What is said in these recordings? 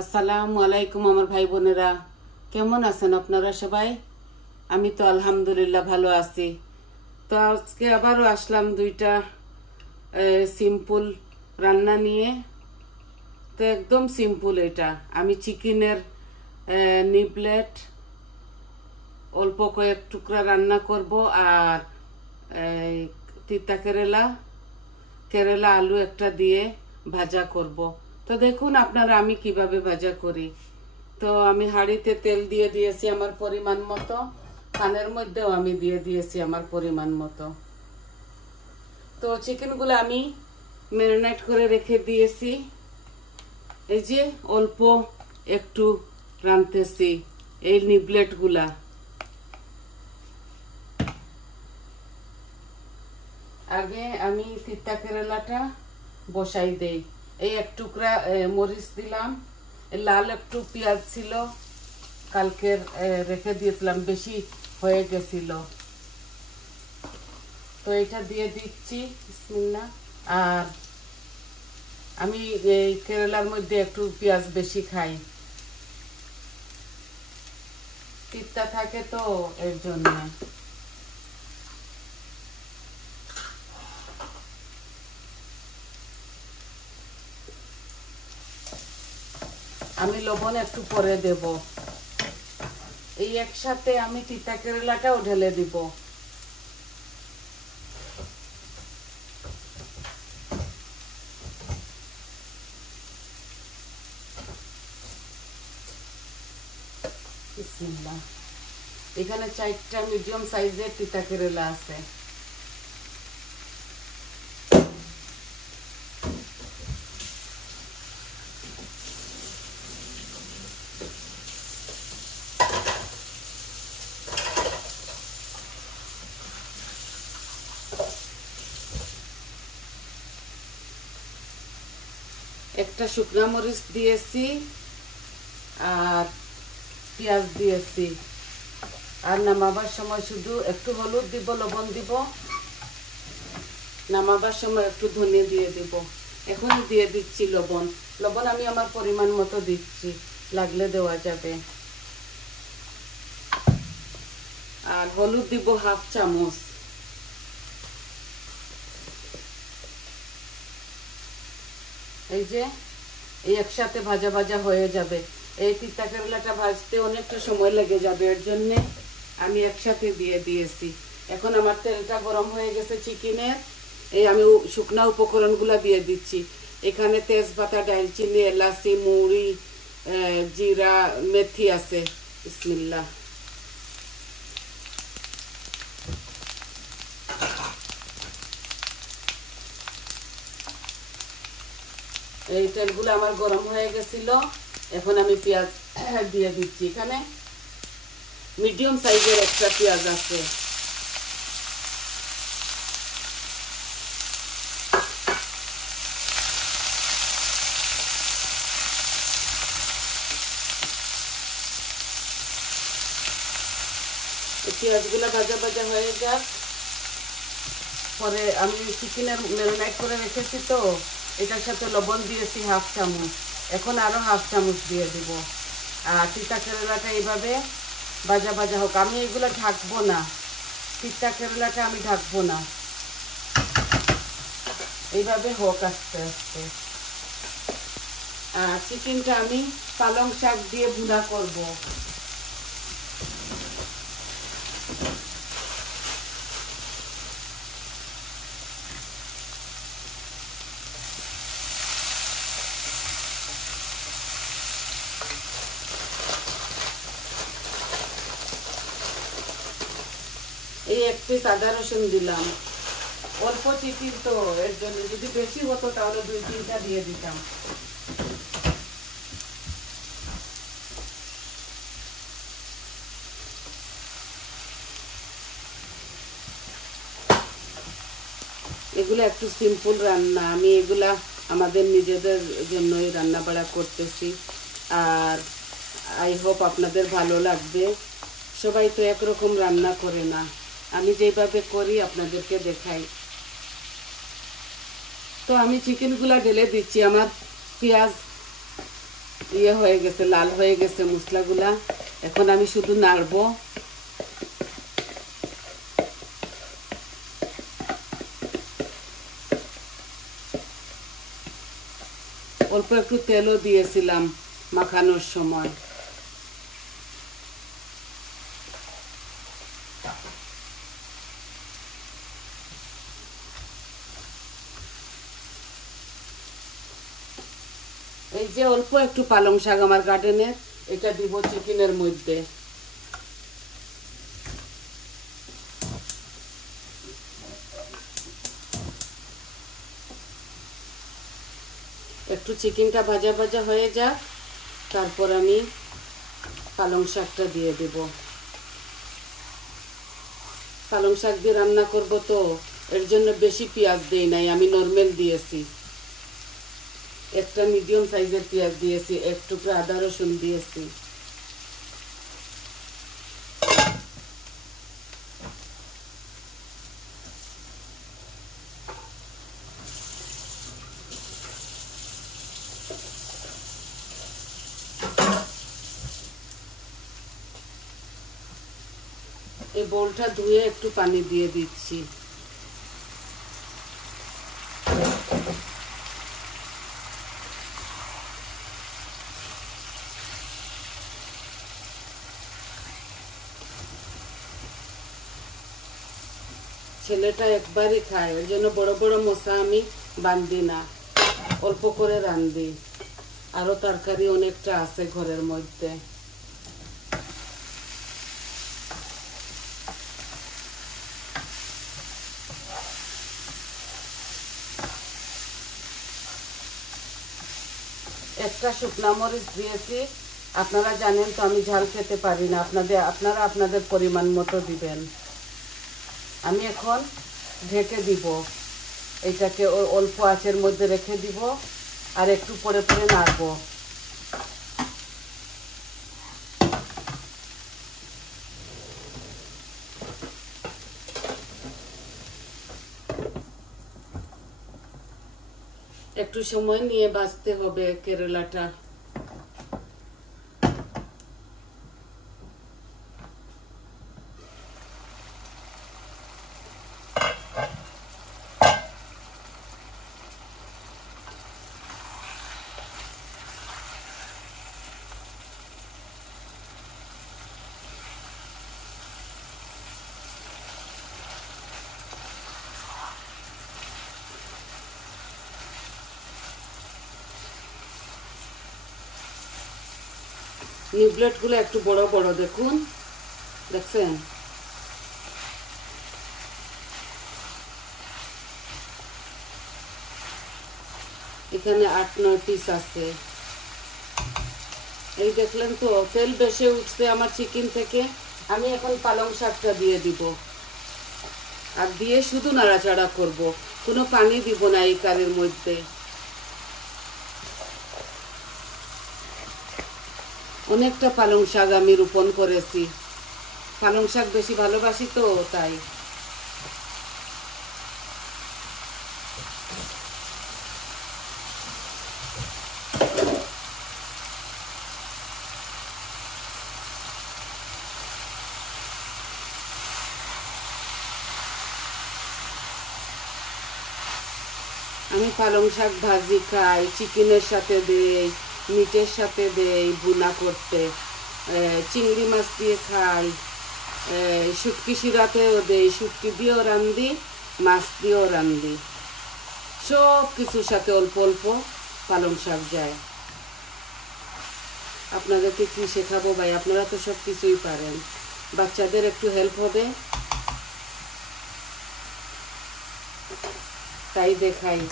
আসসালামু আলাইকুম আমার ভাই বোনেরা, কেমন আছেন আপনারা সবাই? আমি তো আলহামদুলিল্লাহ ভালো আছি। তো আজকে আবারও আসলাম দুইটা সিম্পল রান্না নিয়ে। তো একদম সিম্পল। এটা আমি চিকেনের নিবলেট অল্প কয়েক টুকরা রান্না করব, আর তিতা কেরেলা আলু একটা দিয়ে ভাজা করব। তো দেখুন আপনারা আমি কিভাবে ভাজা করি। তো আমি হাঁড়িতে তেল দিয়ে দিয়েছি আমার পরিমাণ মতো, পানের মধ্যেও আমি দিয়ে দিয়েছি আমার পরিমাণ মতো। তো চিকেনগুলো আমি ম্যারিনেট করে রেখে দিয়েছি। এই যে অল্প একটু রাঁধতেছি এই নিবলেটগুলা। আগে আমি তিতা কেরালাটা বসাই দেই। এই এক টুকরা মরিচ দিলাম, লাল একটু পেঁয়াজ ছিল, কালকের রেখে দিয়েছিলাম, বেশি হয়ে গেছিল। তো এটা দিয়ে দিচ্ছি বিসমিল্লাহ। আর আমি এই কেরালার মধ্যে একটু পেঁয়াজ বেশি খাই, তিতা থাকে তো এর জন্য। আমি লবণ একটু পরে দেব। এই একসাথে আমি তিতা কেরালাটাও ঢেলে দিব। বিসমিল্লাহ। এখানে 4টা মিডিয়াম সাইজের তিতা কেরালা আছে। একটা শুকনা মরিচ দিয়েছি, আর পেঁয়াজ দিয়েছি। আর নামাবার সময় শুধু একটু হলুদ দিব, লবণ দিব, নামাবার সময় একটু ধনিয়া দিয়ে দিব। এখন দিয়ে দিচ্ছি লবণ। লবণ আমি আমার পরিমাণ মতো দিচ্ছি, লাগলে দেওয়া যাবে। আর হলুদ দিব 1/2 চামচ। এই যে এই একসাথে ভাজা ভাজা হয়ে যাবে। এই তিতা কেরালাটা ভাজতে অনেকটা সময় লেগে যাবে, এর জন্য আমি একসাথে দিয়ে দিয়েছি। এখন আমার তেলটা গরম হয়ে গেছে চিকেনের। এই আমি শুকনা উপকরণগুলো দিয়ে দিচ্ছি। এখানে তেজপাতা, দারচিনি, এলাচি, মুড়ি, জিরা, মেথি আছে। বিসমিল্লাহ। এই তেলগুলো আমার গরম হয়ে গেছিল। এখন আমি পেঁয়াজ দিয়ে দিচ্ছি। এখানে মিডিয়াম সাইজের একটা পেঁয়াজ আছে। পেঁয়াজগুলো ভাজা ভাজা হয়ে যাক। পরে আমি চিকেনের ম্যারিনেট করে রেখেছি, তো এটার সাথে লবণ দিয়েছি 1/2 চামচ। এখন আরো 1/2 চামচ দিয়ে দিব। আর তিতা কেরালাটা এইভাবে ভাজা ভাজা হোক। আমি এগুলো ঢাকবো না, তিতা কেরালাটা আমি ঢাকবো না, এইভাবে হোক আস্তে আস্তে। আর চিকেনটা আমি পালং শাক দিয়ে ভুনা করব। এই 1 পিস আদা রসুন দিলাম। অল্প চিকেন তো এর জন্য, যদি বেশি হতো তাহলে 2-3টা দিয়ে দিতাম। এগুলো একটু সিম্পল রান্না, আমি এগুলা আমাদের নিজেদের জন্যই রান্না বাড়া করতেছি। আর আই হোপ আপনাদের ভালো লাগবে। সবাই তো একরকম রান্না করে না, আমি যেভাবে করি আপনাদেরকে দেখাই। তো আমি চিকেনগুলা ঢেলে দিচ্ছি। আমার পেঁয়াজ ইয়ে হয়ে গেছে, লাল হয়ে গেছে মশলাগুলা। এখন আমি শুধু নাড়বো। অল্প একটু তেলও দিয়েছিলাম মাখানোর সময়। এই যে অল্প একটু পালং শাক আমার গার্ডেনের, এটা দিব চিকেনের মধ্যে। একটু চিকেনটা ভাজা ভাজা হয়ে যাক, তারপর আমি পালং শাকটা দিয়ে দেব। পালং শাক দিয়ে রান্না করব, তো এর জন্য বেশি পেঁয়াজ দেই নাই, আমি নর্মাল দিয়েছি। একটা মিডিয়াম সাইজের পেঁয়াজ দিয়েছি, এক টুকরা আদা রসুন দিয়েছি। এই বোলটা ধুয়ে একটু পানি দিয়ে দিচ্ছি। ছেলেটা একবারই খায়, ওই জন্য বড় বড় মশলা আমি বান্ধি না, অল্প করে রান্ধি। আরো তরকারি অনেকটা আছে ঘরের মধ্যে। একটা শুকনা মরিচ দিয়েছি, আপনারা জানেন তো আমি ঝাল খেতে পারি না, আপনারা আপনাদের পরিমাণ মতো দিবেন। আমি এখন ঢেকে দিব, এটাকে অল্প আঁচের মধ্যে রেখে দিব, আর একটু পরে পরে নাড়বো। একটু সময় নিয়ে ভাজতে হবে কেরালাটা। নিউব্লেটগুলো একটু বড় বড়, দেখুন, দেখছেন? এখানে 8-9 পিস আছে। এই দেখলেন তো, তেল বেশি উঠছে আমার চিকেন থেকে। আমি এখন পালং শাকটা দিয়ে দিব, আর দিয়ে শুধু নাড়াচাড়া করব, কোনো পানি দিব না এই কারির মধ্যে। অনেকটা পালং শাক আমি রোপণ করেছি, পালং শাক বেশি ভালোবাসি তো তাই। আমি পালং শাক ভাজি খাই, চিকেনের সাথে দেই, মিটের সাথে দেই ভুনা করতে, চিংড়ি মাছ দিয়ে খাই, শুটকি শিরাতেও দেই, শুটকি দিয়েও রান্ধি, মাছ দিয়েও রান্ধি। সব কিছুর সাথে অল্প অল্প পালং শাক যায়। আপনাদেরকে কি শেখাবো ভাই, আপনারা তো সব কিছুই পারেন, বাচ্চাদের একটু হেল্প হবে তাই দেখাই।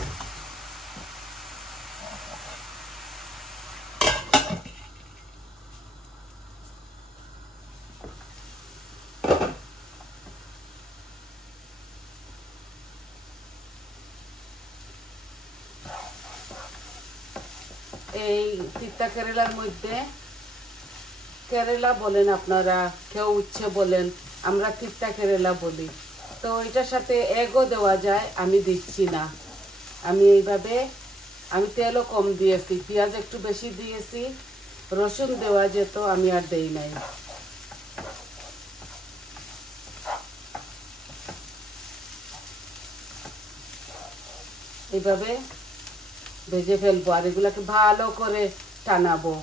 এই তিতা কেরালার মধ্যে, কেরালা বলেন আপনারা, কেউ উচ্ছে বলেন, আমরা তিতা কেরালা বলি। তো এটার সাথে এগও দেওয়া যায়, আমি দিচ্ছি না। আমি এইভাবে, আমি তেলও কম দিয়েছি, পেঁয়াজ একটু বেশি দিয়েছি, রসুন দেওয়া যেত, আমি আর দেই নাই। এইভাবে ভেজে ফেলবো আর এগুলাকে ভালো করে টানাবো।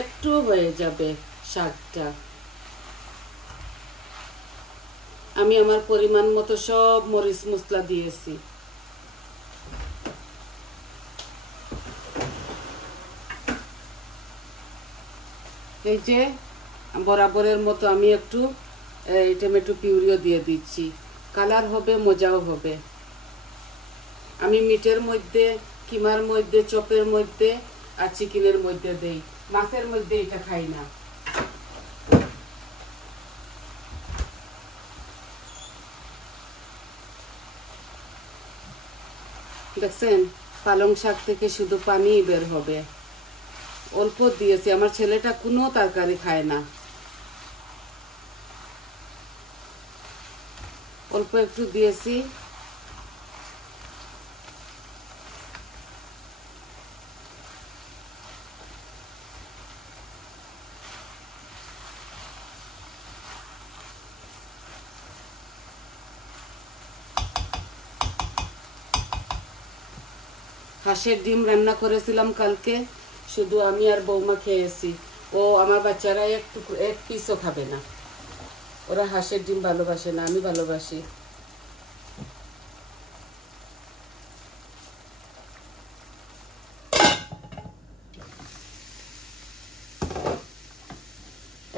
একটু হয়ে যাবে শাকটা। আমি আমার পরিমাণ মতো সব মরিচ মশলা দিয়েছি। এই যে বরাবরের মতো আমি একটু টমেটো পিউরিও দিয়ে দিচ্ছি, কালার হবে, মজাও হবে। আমি মিটের মধ্যে, কিমার মধ্যে, চপের মধ্যে আর চিকেনের মধ্যে দেই, মাছের মধ্যে এটা খাই না। দেখছেন পালং শাক থেকে শুধু পানি বের হবে। অল্প দিয়েছি, আমার ছেলেটা কোনো তরকারি খায় না, অল্প একটু দিয়েছি। হাঁসের ডিম রান্না করেছিলাম কালকে, শুধু আমি আর বৌমা খেয়েছি। ও আমার বাচ্চারা এক পিসও খাবে না, ওরা হাঁসের ডিম ভালোবাসে না, আমি ভালোবাসি।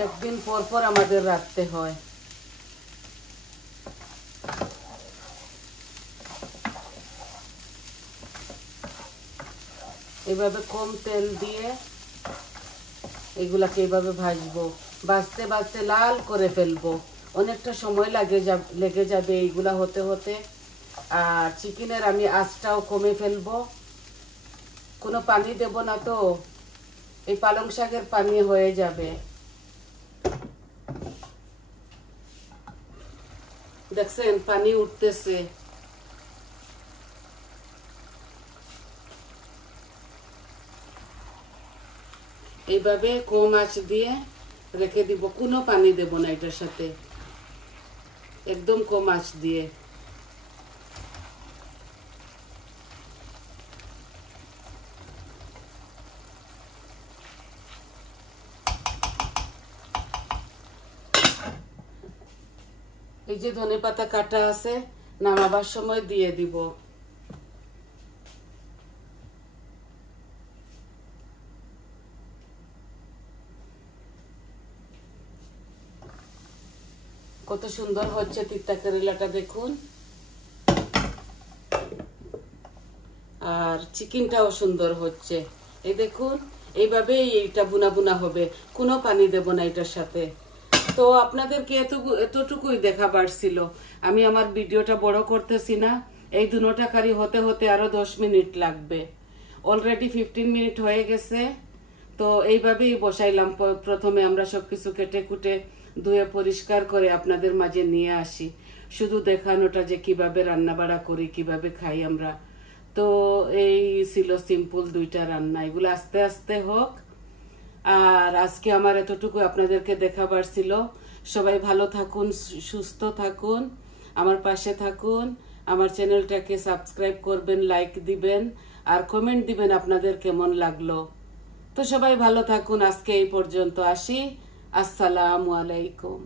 একদিন পর পর আমাদের রাখতে হয়। এভাবে কম তেল দিয়ে এগুলাকে এভাবে ভাজবো, ভাজতে ভাজতে লাল করে ফেলবো। অনেকটা সময় লেগে যাবে এইগুলা হতে হতে। আর চিকেনের আমি আঁচটাও কমে ফেলবো, কোনো পানি দেব না, তো এই পালং শাকের পানি হয়ে যাবে। দেখছেন পানি উঠতেছে। এইভাবে কম আঁচ দিয়ে রেখে দিব, কোনো পানি দেব না এটার সাথে, একদম কম আঁচ দিয়ে। এই যে ধনেপাতা কাটা আছে, নামাবার সময় দিয়ে দিব। কত সুন্দর হচ্ছে তিতা কেরেলাটা দেখুন। আর চিকেনটাও সুন্দর হচ্ছে, এই দেখুন। এইভাবে এইটা বুনা বুনা হবে, কোনো পানি দেব না এটার সাথে। তো আপনাদেরকে এতটুকুই দেখাবার ছিল। আমি আমার ভিডিওটা বড় করতেছি না। এই দুটোটা কারি হতে হতে আরো 10 মিনিট লাগবে। অলরেডি 15 মিনিট হয়ে গেছে। তো এইভাবেই বসাইলাম। প্রথমে আমরা সবকিছু কেটে কুটে ধুয়ে পরিষ্কার করে আপনাদের মাঝে নিয়ে আসি, শুধু দেখানোটা যে কিভাবে রান্না বাড়া করি, কিভাবে খাই আমরা। তো এই ছিল সিম্পল দুইটা রান্না, এগুলো আস্তে আস্তে হোক। আর আজকে আমার এতটুকু আপনাদেরকে দেখাবার ছিল। সবাই ভালো থাকুন, সুস্থ থাকুন, আমার পাশে থাকুন। আমার চ্যানেলটাকে সাবস্ক্রাইব করবেন, লাইক দিবেন আর কমেন্ট দিবেন আপনাদের কেমন লাগলো। তো সবাই ভালো থাকুন, আজকে এই পর্যন্ত আসি। আসসালামু আলাইকুম।